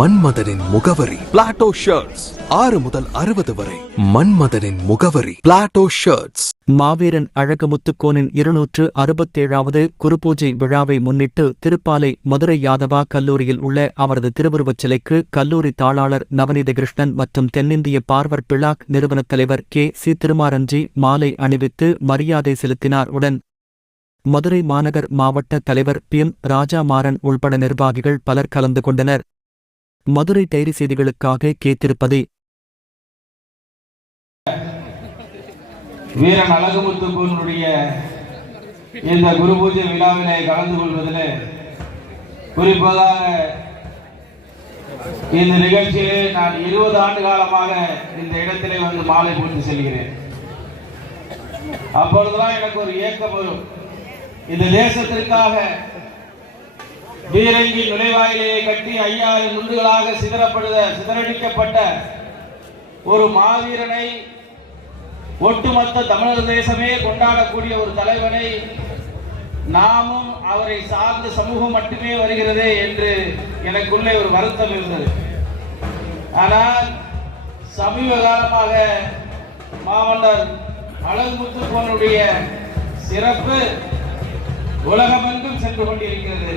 மன்மதனின் முகவரி. Plato shirts ஆறு முதல் அறுபது வரை. மன்மதனின் முகவரி. பிளாட்டோ ஷர்ட்ஸ் மாவீரன் அழகுமுத்துக்கோனின் இருநூற்று அறுபத்தேழாவது குருபூஜை விழாவை முன்னிட்டு திருப்பாலை மதுரை யாதவா கல்லூரியில் உள்ள அவரது திருவுருவச் சிலைக்கு கல்லூரி தாளாளர் நவநீத கிருஷ்ணன் மற்றும் தென்னிந்திய பார்வர் பிளாக் நிறுவனத் தலைவர் கே. சி. திருமாரஞ்சி மாலை அணிவித்து மரியாதை செலுத்தினார். உடன் மதுரை மாநகர் மாவட்ட தலைவர் பி. எம். ராஜாமாறன் உள்பட நிர்வாகிகள் பலர் கலந்து கொண்டனர். மதுரை டைரி செய்திகளுக்காக கேட்டிருப்பது வீரன் அழகுமுத்துப்பூனுடைய இந்த குரு பூஜை விழாவிலே கலந்து கொள்வதில் குறிப்பாக இந்த நிகழ்ச்சியிலே நான் இருபது ஆண்டு காலமாக இந்த இடத்திலே வந்து மாலை போட்டு செல்கிறேன். அப்பொழுதுதான் எனக்கு ஒரு இயக்கம் வரும். இந்த தேசத்திற்காக பீரங்கி நுழைவாயிலே கட்டி ஐயாயிரம் குண்டுகளாக சிதறப்படுத சிதறடிக்கப்பட்ட ஒரு மாவீரனை ஒட்டுமொத்த தமிழர் தேசமே கொண்டாடக்கூடிய ஒரு தலைவனை நாமும் அவரை சார்ந்த சமூகம் மட்டுமே வருகிறதே என்று எனக்குள்ளே ஒரு வருத்தம் இருந்தது. ஆனால் சமீப காலமாக மாமன்னர் அழகுமுத்துக்கோனுடைய சிறப்பு உலகமெங்கும் சென்று கொண்டிருக்கிறது.